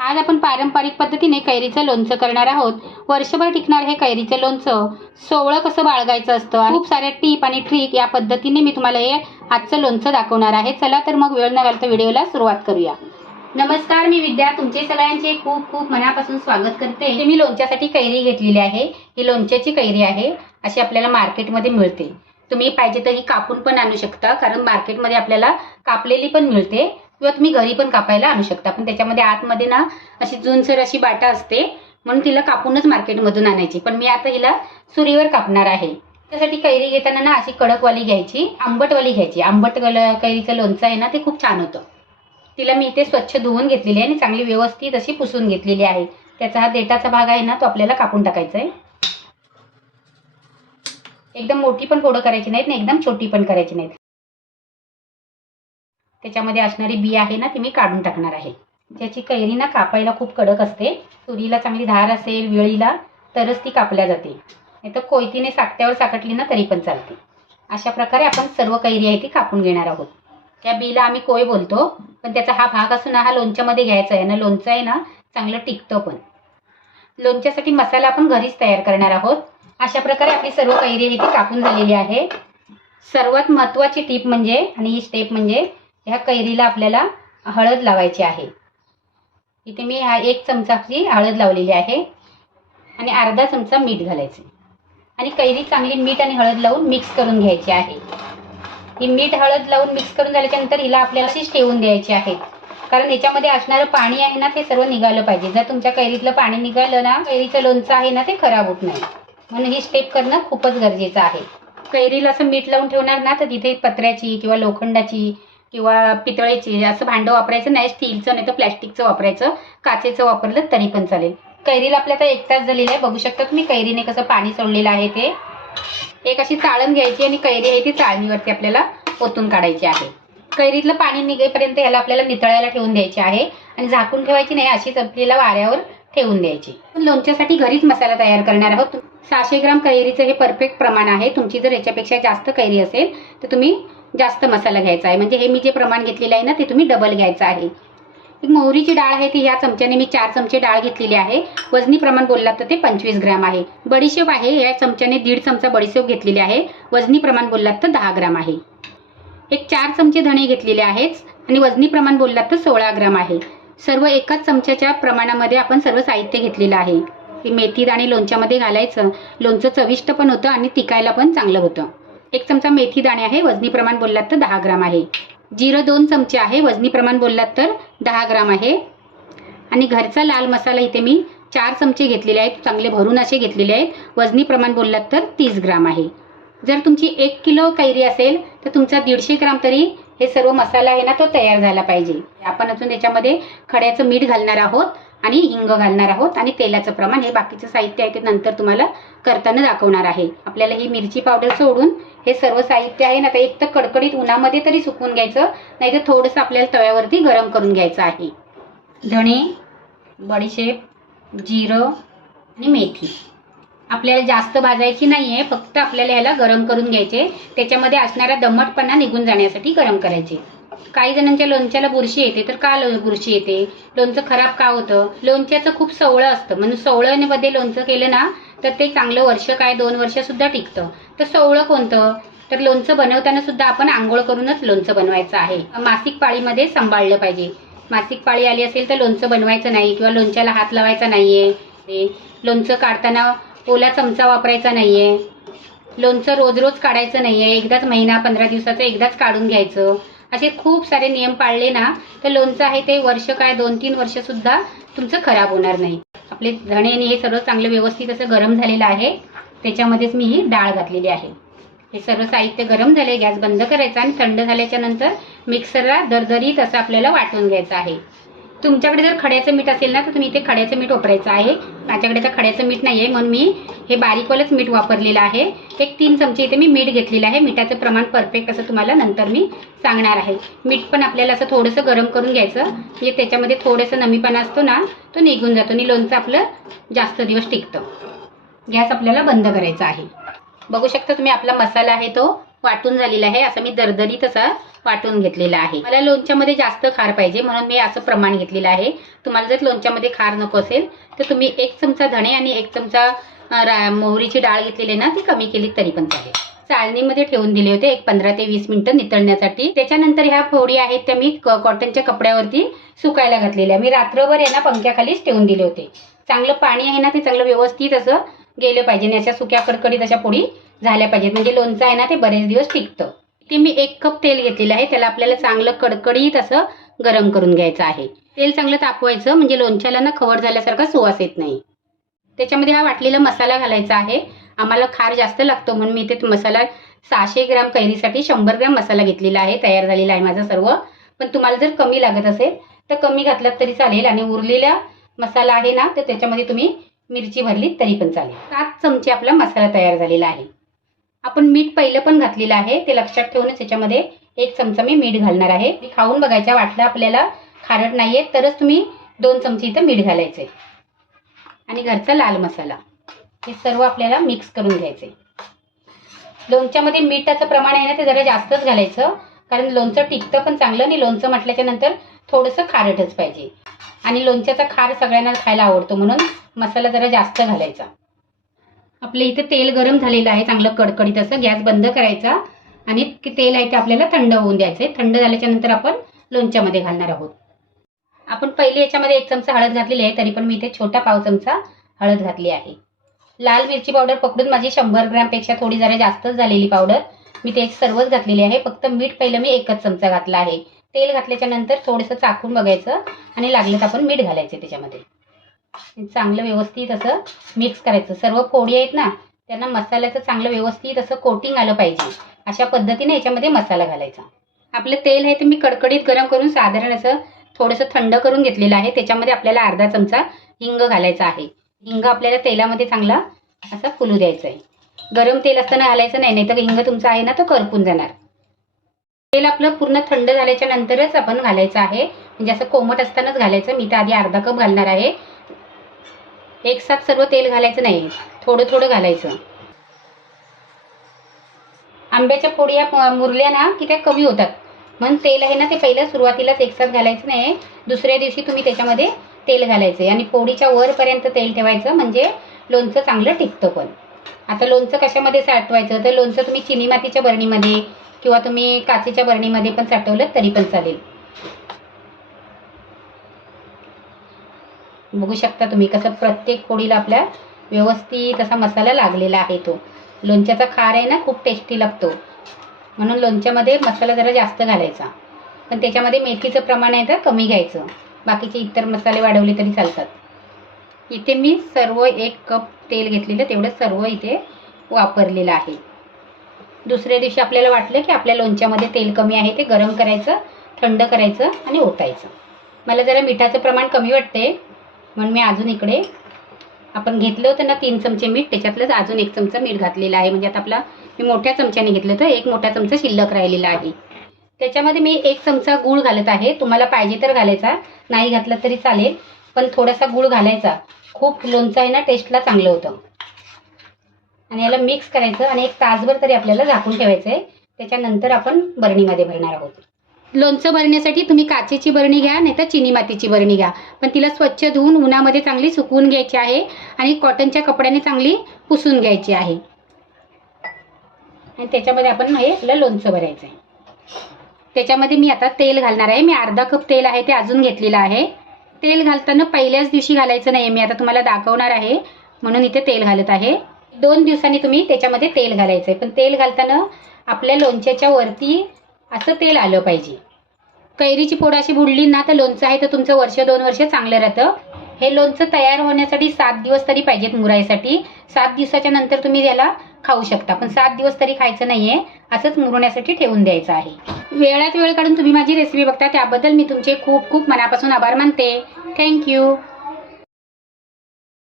आज आपण पारंपरिक पद्धतीने कैरीचं लोणचं करणार आहोत. वर्षभर टिकणार हे कैरीचं लोणचं. सोवळं कसं बाळगायचं असतं? खूप साऱ्या टीप आणि ट्रिक या पद्धतीने मी तुम्हाला हे आजचं लोणचं दाखवणार आहे. चला तर मग वेळ न घालता व्हिडिओला सुरुवात करूया. नमस्कार मी विद्या. तुमचे सगळ्यांचे खूप खूप मनापासून स्वागत करते. मी लोणच्यासाठी कैरी घेतलेली आहे. ही लोणच्याची कैरी आहे. अशी आपल्याला मार्केटमध्ये मिळते. तुम्ही पाहिजे तर ही कापून पण आणू शकता कारण मार्केटमध्ये आपल्याला कापलेली पण मिळते. किंवा तुम्ही घरी पण कापायला आणू शकता. पण त्याच्यामध्ये आतमध्ये ना अशी जुनसर अशी बाटा असते. म्हणून तिला कापूनच मार्केटमधून आणायची. पण मी आता हिला सुरीवर कापणार आहे. त्यासाठी कैरी घेताना ना अशी कडकवाली घ्यायची आंबटवाली घ्यायची. आंबट कैरीचं लोणचं आहे ना ते खूप छान होतं. तिला मी इथे स्वच्छ धुवून घेतलेली आहे आणि चांगली व्यवस्थित अशी पुसून घेतलेली आहे. त्याचा हा देटाचा भाग आहे ना तो आपल्याला कापून टाकायचा आहे. एकदम मोठी पण फोडं करायची नाहीत ना एकदम छोटी पण करायची नाहीत. त्याच्यामध्ये असणारी बी आहे ना ती मी काढून टाकणार आहे. ज्याची कैरी ना कापायला खूप कडक असते. तुरीला चांगली धार असेल वेळीला तरच ती कापल्या जाते. नाही तर कोयतीने साकट्यावर साकटली ना तरी पण चालते. अशा प्रकारे आपण सर्व कैरी आहे ती कापून घेणार आहोत. त्या बीला आम्ही कोय बोलतो पण त्याचा हा भाग असून हा लोणच्यामध्ये घ्यायचा आहे. ना लोणचं आहे ना चांगलं टिकतं पण. लोणच्यासाठी मसाला आपण घरीच तयार करणार आहोत. अशा प्रकारे आपली सर्व कैरी आहे ती कापून झालेली आहे. सर्वात महत्त्वाची टीप म्हणजे आणि ही स्टेप म्हणजे ह्या कैरीला आपल्याला हळद लावायची आहे. इथे मी हा एक चमचाची हळद लावलेली आहे आणि अर्धा चमचा मीठ घालायचे. आणि कैरी चांगली मीठ आणि हळद लावून मिक्स करून घ्यायची आहे. ही मीठ हळद लावून मिक्स करून झाल्याच्यानंतर हिला आपल्याला अशीच ठेवून द्यायची आहे. कारण याच्यामध्ये असणारं पाणी आहे ना ते सर्व निघालं पाहिजे. जर तुमच्या कैरीतलं पाणी निघालं ना कैरीचं लोणचं आहे ना ते खराब होत नाही. म्हणून ही स्टेप करणं खूपच गरजेचं आहे. कैरीला असं मीठ लावून ठेवणार ना तर तिथे पत्र्याची किंवा लोखंडाची किंवा पितळेची असं भांडं वापरायचं नाही स्टीलचं नाही तर प्लॅस्टिकचं वापरायचं काचेचं वापरलं तरी पण चालेल. कैरीला आपल्या आता एक तास झालेला आहे बघू शकता तुम्ही कैरीने कसं पाणी सोडलेलं आहे ते. एक अशी चाळण घ्यायची आणि कैरी आहे ती चाळणीवरती आपल्याला ओतून काढायची आहे. कैरीतलं पाणी निघेपर्यंत याला आपल्याला नितळायला ठेवून द्यायचे आहे. आणि झाकून ठेवायची नाही अशीच आपल्याला वाऱ्यावर ठेवून द्यायची. लोणच्यासाठी घरीच मसाला तयार करणार आहोत. सहाशे ग्राम कैरीचं हे परफेक्ट प्रमाण आहे. तुमची जर याच्यापेक्षा जास्त कैरी असेल तर तुम्ही जास्त मसाला घ्यायचा आहे. म्हणजे हे मी जे प्रमाण घेतलेलं आहे ना ते तुम्ही डबल घ्यायचं आहे. एक मोहरीची डाळ आहे ती ह्या चमच्याने मी चार चमचे डाळ घेतलेली आहे. वजनी प्रमाण बोललात तर ते पंचवीस ग्रॅम आहे. बडीशेप आहे या चमच्याने दीड चमचा बडीशेप घेतलेली आहे. वजनी प्रमाण बोललात तर दहा ग्राम आहे. एक चार चमचे धणे घेतलेले आहेच आणि वजनी प्रमाण बोललात तर सोळा ग्राम आहे. सर्व एकाच चमच्याच्या प्रमाणामध्ये आपण सर्व साहित्य घेतलेलं आहे. हे मेथी दाणे लोणच्यामध्ये घालायचं. लोणचं चविष्ट पण होतं आणि टिकायला पण चांगलं होतं. एक चमचा मेथी दाणे आहे वजनी प्रमाण बोललात तर दहा ग्राम आहे. जिरं दोन चमचे आहे वजनी प्रमाण बोललात तर दहा ग्राम आहे. आणि घरचा लाल मसाला इथे मी चार चमचे घेतलेले आहेत चांगले भरून असे घेतलेले आहेत. वजनी प्रमाण बोललात तर तीस ग्राम आहे. जर तुमची एक किलो कैरी असेल तर तुमचा दीडशे ग्राम तरी हे सर्व मसाला आहे ना तो तयार झाला पाहिजे. आपण अजून याच्यामध्ये खड्याचं मीठ घालणार आहोत आणि हिंग घालणार आहोत आणि तेलाचं प्रमाण हे बाकीचं साहित्य आहे ते नंतर तुम्हाला करताना दाखवणार आहे. आपल्याला ही मिरची पावडर सोडून हे सर्व साहित्य आहे ना तर एक तर कडकडीत उन्हामध्ये तरी सुकवून घ्यायचं नाही तर थोडंसं आपल्याला तव्यावरती गरम करून घ्यायचं आहे. धणे बडीशेप जिरं आणि मेथी. आपल्याला जास्त भाजायची नाही आहे फक्त आपल्याला ह्याला गरम करून घ्यायचे. त्याच्यामध्ये असणारा दमटपणा निघून जाण्यासाठी गरम करायचे. काही जणांच्या लोणच्याला बुरशी येते तर का लो- बुरशी येते? लोणचं खराब का होतं? लोणच्याचं खूप सवळं असतं. म्हणून सवळ्यामध्ये लोणचं केलं ना तर ते चांगलं वर्ष काय दोन वर्ष सुद्धा टिकतं. तर सवळं कोणतं? तर लोणचं बनवताना सुद्धा आपण आंघोळ करूनच लोणचं बनवायचं आहे. मासिक पाळीमध्ये सांभाळलं पाहिजे. मासिक पाळी आली असेल तर लोणचं बनवायचं नाही किंवा लोणच्याला हात लावायचा नाहीये. लोणचं काढताना ओला चमचा वापरायचा नाही आहे लोणचं रोज रोज काढायचं नाहीये. एकदाच महिना पंधरा दिवसाचं एकदाच काढून घ्यायचं. असे खूप सारे नियम पाळले ना तर लोणचं आहे ते वर्ष काय दोन तीन वर्ष सुद्धा तुमचं खराब होणार नाही. आपले धणे आणि हे सर्व चांगलं व्यवस्थित असं गरम झालेलं आहे. त्याच्यामध्येच मी ही डाळ घातलेली आहे. हे सर्व साहित्य गरम झाले गॅस बंद करायचा आणि थंड झाल्याच्यानंतर मिक्सरला दरदरीत असं आपल्याला वाटून घ्यायचं आहे. तुमच्याकडे जर खड्याचं मीठ असेल ना तर तुम्ही इथे खड्याचं मीठ वापरायचं आहे. माझ्याकडे तर खड्याचं मीठ नाही आहे म्हणून मी हे बारीकवालंच मीठ वापरलेलं आहे. एक तीन चमचे इथे मी मीठ घेतलेलं आहे. मिठाचं प्रमाण परफेक्ट असं तुम्हाला नंतर मी सांगणार आहे. मीठ पण आपल्याला असं थोडंसं गरम करून घ्यायचं. म्हणजे त्याच्यामध्ये थोडंसं नमीपणा असतो ना तो निघून जातो. आणि लोणचं आपलं जास्त दिवस टिकतं. गॅस आपल्याला बंद करायचा आहे. बघू शकता तुम्ही आपला मसाला आहे तो वाटून झालेला आहे. असा मी दरदरीत असा वाटून घेतलेलं आहे. मला लोणच्यामध्ये जास्त खार पाहिजे म्हणून मी असं प्रमाण घेतलेलं आहे. तुम्हाला जर लोणच्यामध्ये खार नको असेल तर तुम्ही एक चमचा धणे आणि एक चमचा रा- मोहरीची डाळ घेतलेली आहे ना ती कमी केली तरी पण चालेल. चाळणीमध्ये ठेवून दिले होते एक पंधरा ते वीस मिनिटं नितळण्यासाठी. त्याच्यानंतर ह्या फोडी आहेत त्या मी क- कॉटनच्या कपड्यावरती सुकायला घातलेल्या. मी रात्रभर आहे ना पंख्याखालीच ठेवून दिले होते. चांगलं पाणी आहे ना ते चांगलं व्यवस्थित असं गेलं पाहिजे आणि अशा सुक्या कडकडीत अशा पोळी झाल्या पाहिजेत. म्हणजे लोणचं आहे ना ते बरेच दिवस टिकतं. ते मी एक कप तेल घेतलेलं आहे. त्याला आपल्याला चांगलं कडकडीत असं गरम करून घ्यायचं आहे. तेल चांगलं तापवायचं म्हणजे लोणच्याला ना खवड झाल्यासारखा सुवास येत नाही. त्याच्यामध्ये हा वाटलेला मसाला घालायचा आहे. आम्हाला खार जास्त लागतो म्हणून मी इथे मसाला सहाशे ग्राम कैरीसाठी शंभर ग्राम मसाला घेतलेला आहे. तयार झालेला आहे माझा सर्व. पण तुम्हाला जर कमी लागत असेल तर कमी घातलात तरी चालेल आणि उरलेला मसाला आहे ना तर त्याच्यामध्ये तुम्ही मिरची भरली तरी पण चालेल. सात चमचे आपला मसाला तयार झालेला आहे. आपण मीठ पहिलं पण घातलेलं आहे. ते लक्षात ठेवूनच याच्यामध्ये एक चमचा मी मीठ घालणार आहे. खाऊन बघायच्या वाटलं आपल्याला खारट नाहीये तरच तुम्ही दोन चमचे इथं मीठ घालायचे आणि घरचा लाल मसाला. हे सर्व आपल्याला मिक्स करून घ्यायचे लोणच्यामध्ये मिठाचं प्रमाण आहे ना ते जरा जास्तच घालायचं. कारण लोणचं टिकतं पण चांगलं आणि लोणचं म्हटल्याच्या नंतर थोडंसं खारटच पाहिजे. आणि लोणच्याचा खार सगळ्यांना खायला आवडतो म्हणून मसाला जरा जास्त घालायचा. आपलं इथं तेल गरम झालेलं आहे चांगलं कडकडीत असं. गॅस बंद करायचा आणि तेल आहे ते आपल्याला थंड होऊन द्यायचं थंड झाल्याच्यानंतर आपण लोणच्यामध्ये घालणार आहोत. आपण पहिले याच्यामध्ये एक चमचा हळद घातलेली आहे तरी पण मी इथे छोटा पाव चमचा हळद घातली आहे. लाल मिरची पावडर पकडून माझी शंभर ग्रॅमपेक्षा थोडी जरा जास्तच झालेली पावडर मी ते एक सर्वच घातलेली आहे. फक्त मीठ पहिलं मी एकच चमचा घातला आहे. तेल घातल्याच्या नंतर थोडंसं चाकून बघायचं आणि लागलं तर आपण मीठ घालायचं त्याच्यामध्ये. चांगलं व्यवस्थित असं मिक्स करायचं. सर्व फोडी आहेत ना त्यांना मसाल्याचं चांगलं व्यवस्थित असं कोटिंग आलं पाहिजे. अशा पद्धतीने याच्यामध्ये मसाला घालायचा. आपलं तेल आहे ते मी कडकडीत गरम करून साधारण असं थोडंसं थंड करून घेतलेलं आहे. त्याच्यामध्ये आपल्याला अर्धा चमचा हिंग घालायचा आहे. हिंग आपल्याला तेलामध्ये चांगला असा फुलू द्यायचा आहे. गरम तेल असताना घालायचं नाही नाहीतर हिंग तुमचा आहे ना तो करपून जाणार. तेल आपलं पूर्ण थंड झाल्याच्या नंतरच आपण घालायचं आहे. म्हणजे असं कोमट असतानाच घालायचं. मी तर आधी अर्धा कप घालणार आहे. एक साथ सर्व तेल घालायचं नाही थोडं थोडं घालायचं. आंब्याच्या फोडी या मुरल्या ना की त्या कमी होतात. म्हणून तेल आहे ना ते पहिलं सुरुवातीलाच एक साथ घालायचं नाही. दुसऱ्या दिवशी तुम्ही त्याच्यामध्ये तेल घालायचं आणि फोडीच्या वरपर्यंत तेल ठेवायचं म्हणजे लोणचं चांगलं टिकतं पण. आता लोणचं कशामध्ये साठवायचं? तर लोणचं तुम्ही चिनी मातीच्या बरणीमध्ये किंवा तुम्ही काचेच्या बरणीमध्ये पण साठवलं तरी पण चालेल. बघू शकता तुम्ही कसं प्रत्येक पोळीला आपल्या व्यवस्थित असा मसाला लागलेला आहे तो. लोणच्याचा खार आहे ना खूप टेस्टी लागतो. म्हणून लोणच्यामध्ये मसाला जरा जास्त घालायचा. पण त्याच्यामध्ये मेथीचं प्रमाण आहे तर कमी घ्यायचं. बाकीचे इतर मसाले वाढवले तरी चालतात. इथे मी सर्व एक कप तेल घेतलेलं तेवढं सर्व इथे वापरलेलं आहे. दुसऱ्या दिवशी आपल्याला वाटलं की आपल्या लोणच्यामध्ये तेल कमी आहे ते गरम करायचं थंड करायचं आणि ओतायचं. मला जरा मिठाचं प्रमाण कमी वाटते म्हणून मी अजून इकडे आपण घेतलं होतं ना तीन चमचे मीठ त्याच्यातलंच अजून एक चमचा मीठ घातलेलं आहे. म्हणजे आता आपला मी मोठ्या चमच्याने घेतलं होतं एक मोठा चमचा शिल्लक राहिलेला आहे. त्याच्यामध्ये मी एक चमचा गूळ घालत आहे. तुम्हाला पाहिजे तर घालायचा नाही घातला तरी चालेल पण थोडासा गूळ घालायचा. खूप लोणचं आहे ना टेस्टला चांगलं होतं. आणि याला मिक्स करायचं आणि एक तासभर तरी आपल्याला झाकून ठेवायचं आहे त्याच्यानंतर आपण बरणीमध्ये भरणार आहोत. लोणचं भरण्यासाठी तुम्ही काचेची बरणी घ्या नाही तर चिनी मातीची बरणी घ्या. पण तिला स्वच्छ धुवून उन्हामध्ये चांगली सुकवून घ्यायची आहे आणि कॉटनच्या कपड्याने चांगली पुसून घ्यायची आहे. आणि त्याच्यामध्ये आपण हे आपलं लोणचं भरायचं आहे. त्याच्यामध्ये मी आता तेल घालणार आहे. मी अर्धा कप तेल आहे ते अजून घेतलेलं आहे. तेल घालताना पहिल्याच दिवशी घालायचं नाही मी आता तुम्हाला दाखवणार आहे. म्हणून इथे तेल घालत आहे. दोन दिवसांनी तुम्ही त्याच्यामध्ये तेल घालायचं आहे. पण तेल घालताना आपल्या लोणच्याच्या वरती असं तेल आलं पाहिजे. कैरीची फोड अशी बुडली ना तर लोणचं आहे तर तुमचं वर्ष दोन वर्ष चांगलं राहतं. हे लोणचं तयार होण्यासाठी सात दिवस तरी पाहिजेत मुरायसाठी. सात दिवसाच्या नंतर तुम्ही याला खाऊ शकता पण सात दिवस तरी खायचं नाहीये असंच मुरण्यासाठी ठेवून द्यायचं आहे. वेळात वेळ काढून तुम्ही माझी रेसिपी बघता त्याबद्दल मी तुमचे खूप खूप मनापासून आभार मानते. थँक्यू